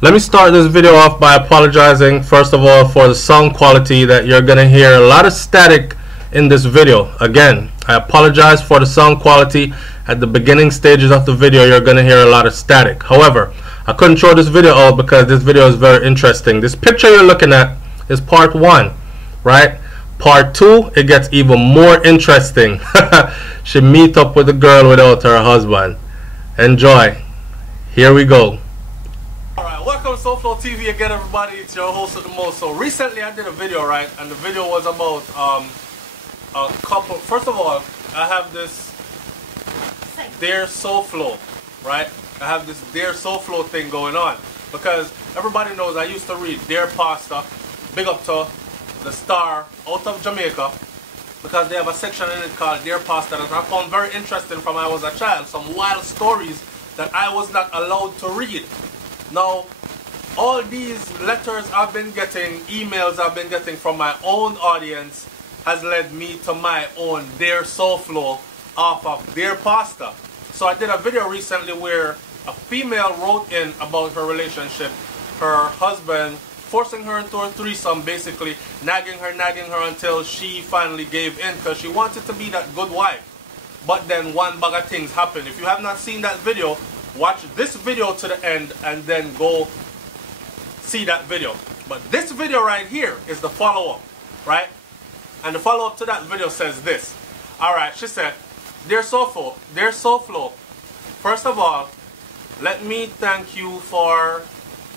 Let me start this video off by apologizing first of all for the sound quality that you're gonna hear a lot of static in this video. Again, I apologize for the sound quality. At the beginning stages of the video you're gonna hear a lot of static. However, I couldn't throw this video out because this video is very interesting. This picture you're looking at is part 1, right? Part 2, it gets even more interesting. She meet up with a girl without her husband. Enjoy. Here we go. Alright, welcome to SouFLoTV again, everybody. It's your host of the most. So recently I did a video, right? And the video was about a couple. First of all, I have this Dear SouFlo, right? I have this Dear SouFlo thing going on because everybody knows I used to read Dear Pasta, big up to the Star out of Jamaica, because they have a section in it called Dear Pasta that I found very interesting from when I was a child. Some wild stories that I was not allowed to read. Now, all these letters I've been getting, emails I've been getting from my own audience has led me to my own Dear SouFlo off of Dear Pasta. So I did a video recently where a female wrote in about her relationship, her husband forcing her into a threesome, basically nagging her until she finally gave in because she wanted to be that good wife. But then one bag of things happened. If you have not seen that video, watch this video to the end and then go see that video. But this video right here is the follow-up, right? And the follow-up to that video says this. Alright, she said, Dear SouFlo, first of all, let me thank you for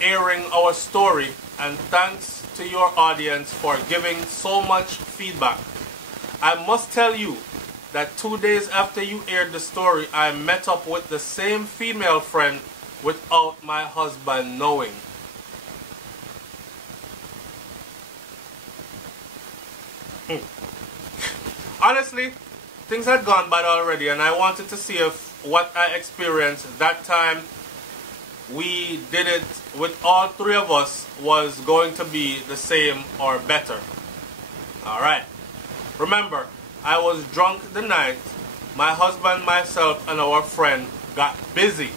airing our story, and thanks to your audience for giving so much feedback. I must tell you that 2 days after you aired the story, I met up with the same female friend without my husband knowing. Honestly, things had gone bad already, and I wanted to see if what I experienced that time we did it with all three of us was going to be the same or better. Alright. Remember, I was drunk the night. My husband, myself, and our friend got busy.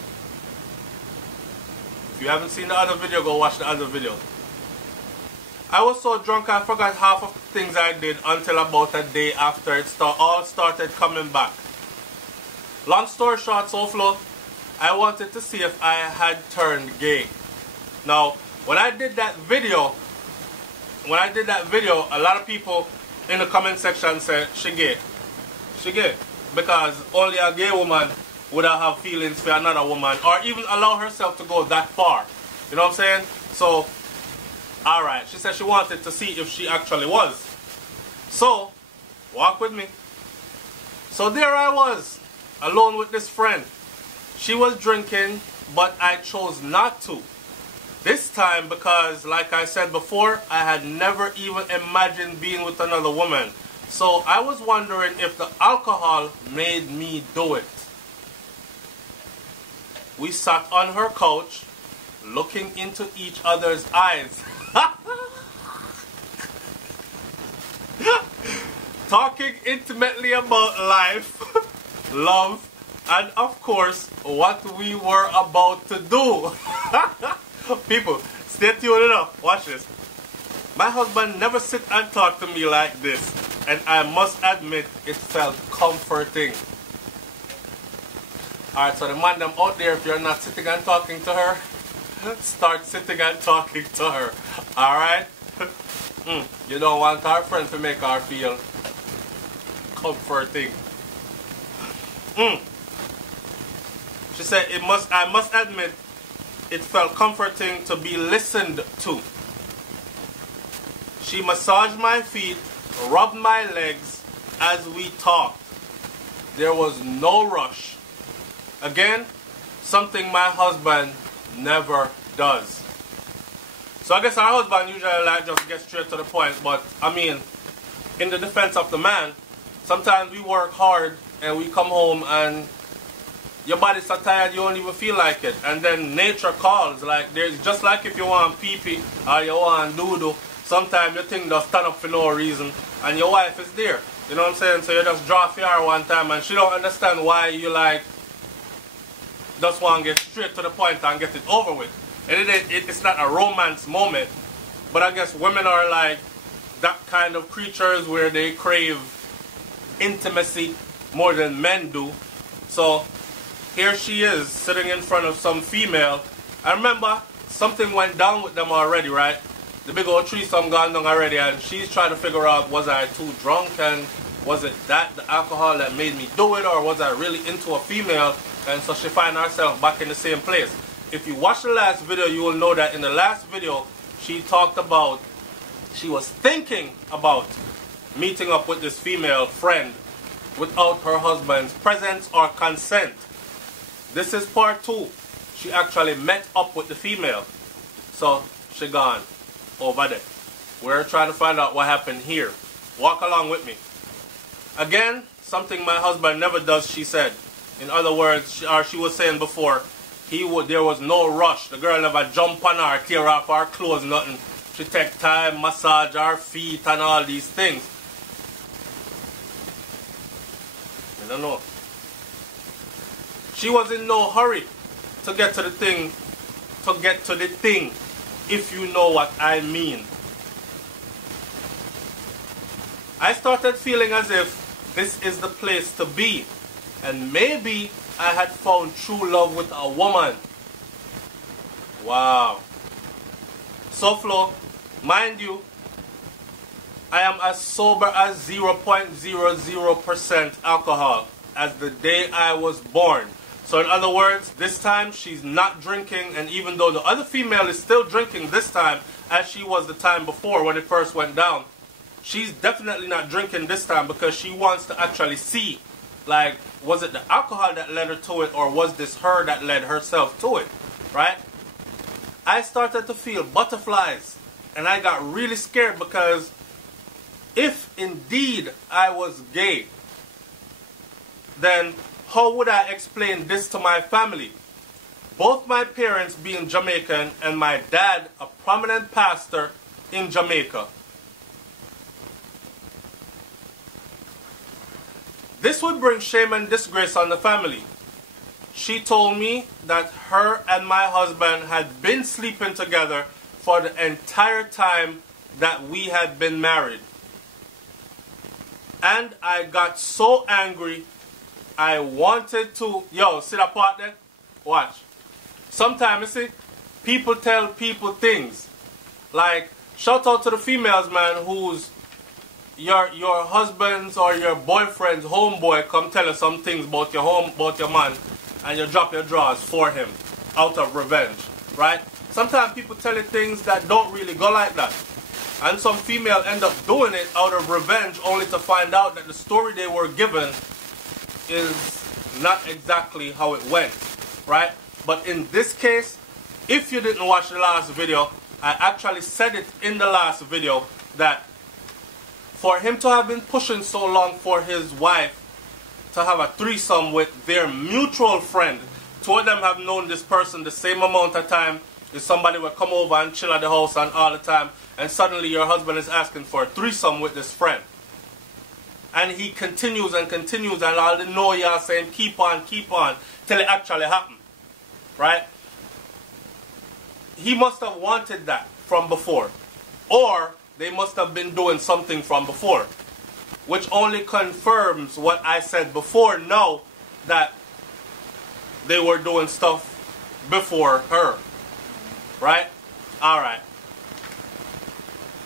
If you haven't seen the other video, go watch the other video. I was so drunk I forgot half of the things I did until about a day after it all started coming back. Long story short, SouFlo, I wanted to see if I had turned gay. Now, when I did that video, a lot of people in the comment section said, she gay. She gay. Because only a gay woman would have feelings for another woman, or even allow herself to go that far. You know what I'm saying? So, alright, she said she wanted to see if she actually was. So, walk with me. So there I was, alone with this friend. She was drinking, but I chose not to. This time because, like I said before, I had never even imagined being with another woman. So I was wondering if the alcohol made me do it. We sat on her couch, looking into each other's eyes. Talking intimately about life, love, and of course, what we were about to do. People, stay tuned enough. Watch this. My husband never sit and talk to me like this, and I must admit, it felt comforting. Alright, so the man them out there, if you're not sitting and talking to her, start sitting and talking to her. Alright? You don't want our friend to make her feel comforting. She said, I must admit, it felt comforting to be listened to. She massaged my feet, rubbed my legs as we talked. There was no rush. Again, something my husband never does. So I guess our husband usually like just get straight to the point, but I mean, in the defense of the man, sometimes we work hard and we come home and your body's so tired you don't even feel like it, and then nature calls. Like, there's just like if you want pee-pee or you want doo-doo, sometimes you think just stand up for no reason and your wife is there. You know what I'm saying? So you just draw for her one time and she don't understand why you like just want to get straight to the point and get it over with. It's not a romance moment, but I guess women are like that kind of creatures where they crave intimacy more than men do. So here she is sitting in front of some female. I remember something went down with them already, right? The big old threesome gone down already, and she's trying to figure out, was I too drunk, and was it that the alcohol that made me do it, or was I really into a female? And so she find herself back in the same place. If you watch the last video, you will know that in the last video she talked about she was thinking about meeting up with this female friend without her husband's presence or consent. This is part 2. She actually met up with the female. So she gone over there. We're trying to find out what happened here. Walk along with me. Again, something my husband never does, she said. In other words, she was saying before, there was no rush. The girl never jump on her, tear off her clothes, nothing. She take time, massage her feet and all these things. I don't know. She was in no hurry to get to the thing, if you know what I mean. I started feeling as if this is the place to be, and maybe I had found true love with a woman. Wow. SouFlo, mind you, I am as sober as 0.00% alcohol as the day I was born. So in other words, this time she's not drinking, and even though the other female is still drinking this time, as she was the time before when it first went down, she's definitely not drinking this time because she wants to actually see, like, was it the alcohol that led her to it, or was this her that led herself to it, right? I started to feel butterflies, and I got really scared because if indeed I was gay, then how would I explain this to my family? Both my parents being Jamaican and my dad a prominent pastor in Jamaica. This would bring shame and disgrace on the family. She told me that her and my husband had been sleeping together for the entire time that we had been married. And I got so angry, I wanted to... Yo, see that part there? Watch. Sometimes, you see, people tell people things. Like, shout out to the females, man, who's your husband's or your boyfriend's homeboy come tell you some things about your man, and you drop your drawers for him out of revenge, right? Sometimes people tell you things that don't really go like that. And some female end up doing it out of revenge only to find out that the story they were given is not exactly how it went, right? But in this case, if you didn't watch the last video, I actually said it in the last video that for him to have been pushing so long for his wife to have a threesome with their mutual friend, two of them have known this person the same amount of time, if somebody will come over and chill at the house and all the time, and suddenly your husband is asking for a threesome with this friend. And he continues and continues, and all the know y'all saying keep on, till it actually happened. Right? He must have wanted that from before. Or they must have been doing something from before. Which only confirms what I said before now, that they were doing stuff before her. Right? Alright.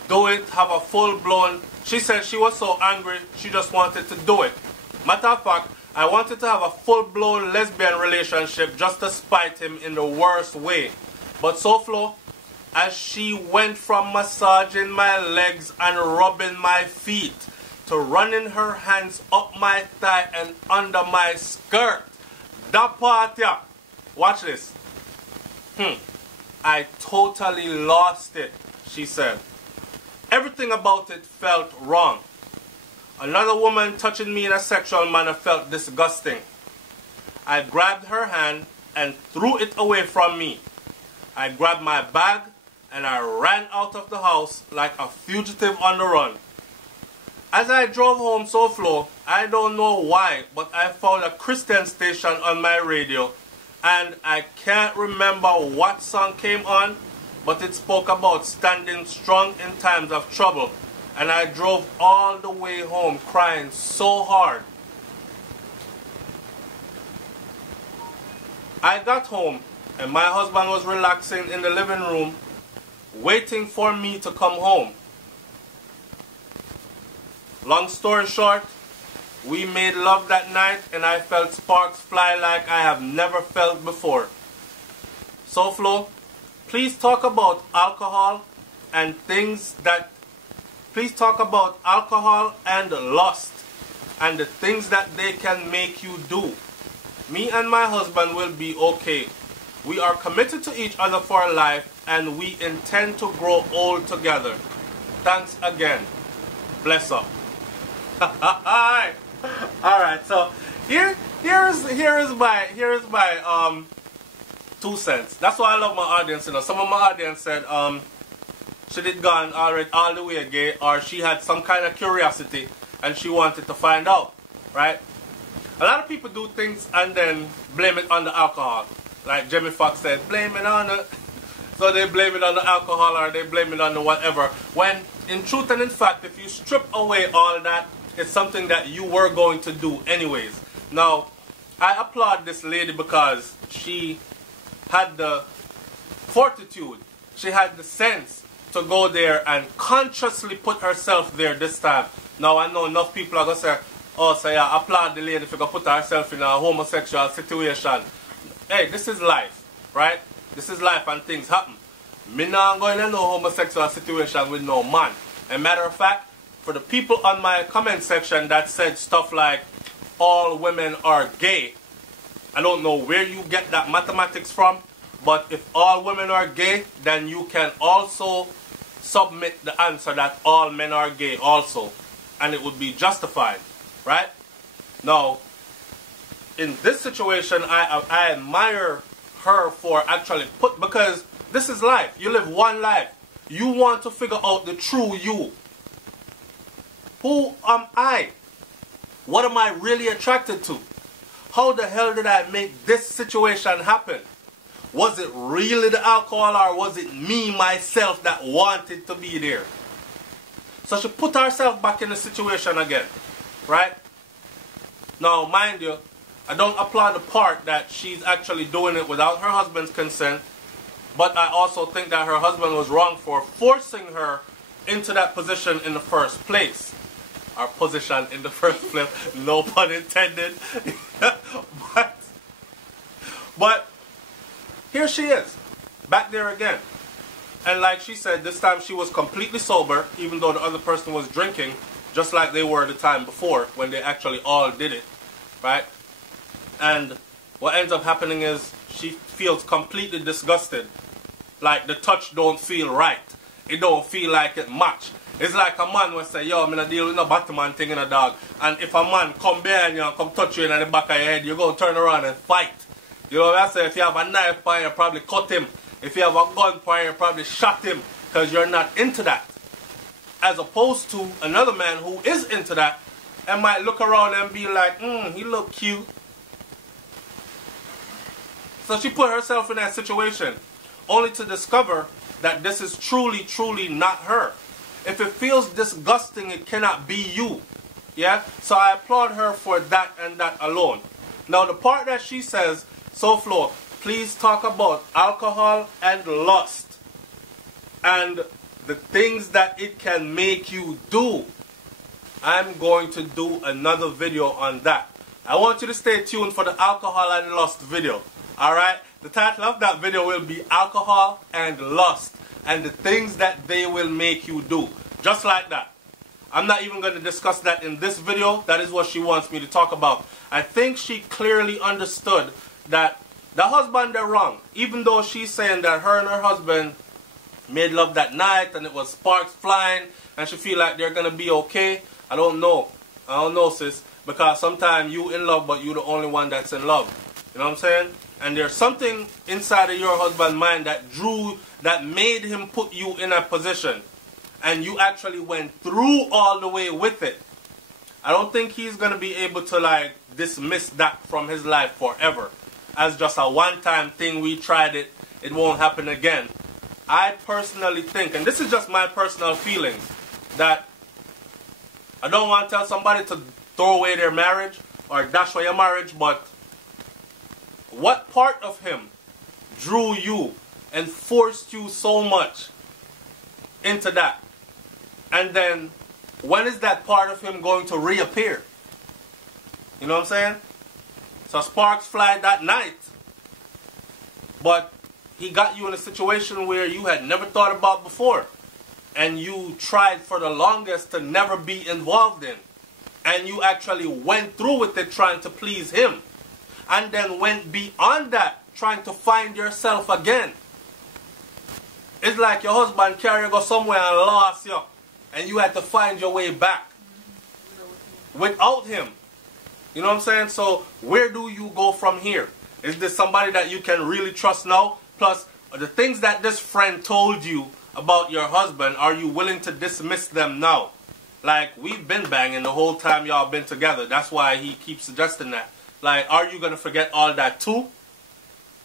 Do it, have a full-blown... She said she was so angry, she just wanted to do it. Matter of fact, I wanted to have a full-blown lesbian relationship just to spite him in the worst way. But SouFlo, as she went from massaging my legs and rubbing my feet to running her hands up my thigh and under my skirt, that part, yeah, watch this. I totally lost it, she said. Everything about it felt wrong. Another woman touching me in a sexual manner felt disgusting. I grabbed her hand and threw it away from me. I grabbed my bag and I ran out of the house like a fugitive on the run. As I drove home SouFlo, I don't know why, but I found a Christian station on my radio, and I can't remember what song came on, but it spoke about standing strong in times of trouble. And I drove all the way home crying so hard. I got home and my husband was relaxing in the living room, waiting for me to come home. Long story short, we made love that night and I felt sparks fly like I have never felt before. SouFlo, please talk about alcohol and lust and the things that they can make you do. Me and my husband will be okay. We are committed to each other for life and we intend to grow old together. Thanks again. Bless up. Alright, so here is my 2 cents. That's why I love my audience. You know, some of my audience said she did gone already all the way gay, or she had some kind of curiosity and she wanted to find out, right? A lot of people do things and then blame it on the alcohol. Like Jimmy Fox said, blame it on the... So they blame it on the alcohol or they blame it on the whatever. When in truth and in fact, if you strip away all that, it's something that you were going to do anyways. Now, I applaud this lady because she had the fortitude, she had the sense to go there and consciously put herself there this time. Now, I know enough people are going to say, oh, so yeah, applaud the lady if you can put herself in a homosexual situation. Hey, this is life, right? This is life and things happen. Me not going to no homosexual situation with no man. And matter of fact, for the people on my comment section that said stuff like, all women are gay, I don't know where you get that mathematics from, but if all women are gay, then you can also submit the answer that all men are gay also. And it would be justified, right? Now, in this situation, I admire her for actually because this is life. You live one life. You want to figure out the true you. Who am I? What am I really attracted to? How the hell did I make this situation happen? Was it really the alcohol or was it me, myself, that wanted to be there? So she put herself back in the situation again, right? Now, mind you, I don't applaud the part that she's actually doing it without her husband's consent, but I also think that her husband was wrong for forcing her into that position in the first place. Our position in the first place, no pun intended. but here she is, back there again. And like she said, this time she was completely sober, even though the other person was drinking, just like they were the time before, when they actually all did it, right? And what ends up happening is she feels completely disgusted. Like the touch don't feel right. It don't feel like it match. It's like a man will say, yo, I'm going to deal with no Batman thing in a dog. And if a man come behind you and come touch you in the back of your head, you're going to turn around and fight. You know what I say? If you have a knife by you, probably cut him. If you have a gun by you, probably shot him. Because you're not into that. As opposed to another man who is into that and might look around and be like, he look cute. So she put herself in that situation, only to discover that this is truly, truly not her. If it feels disgusting, it cannot be you. Yeah? So I applaud her for that and that alone. Now the part that she says, SouFlo, please talk about alcohol and lust and the things that it can make you do. I'm going to do another video on that. I want you to stay tuned for the alcohol and lust video. Alright? The title of that video will be Alcohol and Lust and the things that they will make you do. Just like that. I'm not even going to discuss that in this video. That is what she wants me to talk about. I think she clearly understood that the husband are wrong. Even though she's saying that her and her husband made love that night and it was sparks flying and she feel like they're going to be okay. I don't know. I don't know, sis. Because sometimes you in love but you the only one that's in love. You know what I'm saying? And there's something inside of your husband's mind that made him put you in a position. And you actually went through all the way with it. I don't think he's going to be able to like dismiss that from his life forever. as just a one-time thing. We tried it, it won't happen again. I personally think, and this is just my personal feeling, that I don't want to tell somebody to throw away their marriage or dash away your marriage, but what part of him drew you and forced you so much into that? And then when is that part of him going to reappear? You know what I'm saying? So sparks fly that night, but he got you in a situation where you had never thought about before, and you tried for the longest to never be involved in, and you actually went through with it trying to please him, and then went beyond that trying to find yourself again. It's like your husband carried you go somewhere and lost you, and you had to find your way back without him. You know what I'm saying? So where do you go from here? Is this somebody that you can really trust now? Plus, the things that this friend told you about your husband, are you willing to dismiss them now? Like, we've been banging the whole time y'all been together. That's why he keeps suggesting that. Like, are you going to forget all that too?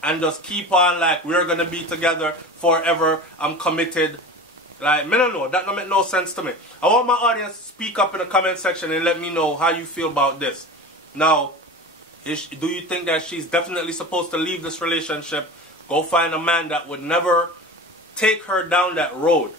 And just keep on like, we're going to be together forever, I'm committed. Like, me don't know. That don't make no sense to me. I want my audience to speak up in the comment section and let me know how you feel about this. Now, do you think that she's definitely supposed to leave this relationship, go find a man that would never take her down that road?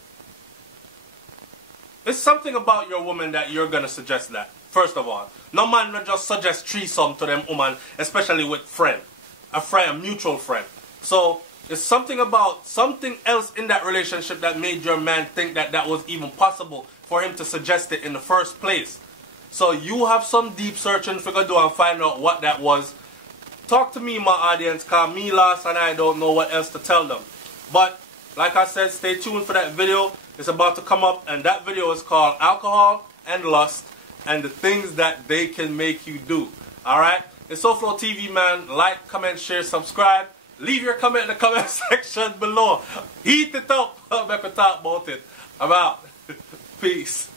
It's something about your woman that you're going to suggest that. First of all, no man will just suggest threesome to them woman, especially with a mutual friend. So, it's something about something else in that relationship that made your man think that that was even possible for him to suggest it in the first place. So you have some deep searching for to do and find out what that was. Talk to me, my audience, cause me lost and I don't know what else to tell them. But like I said, stay tuned for that video. It's about to come up, and that video is called Alcohol and Lust and the Things That They Can Make You Do. Alright? It's SouFLoTV, man. Like, comment, share, subscribe. Leave your comment in the comment section below. Heat it up. Make a talk about it. I'm out. Peace.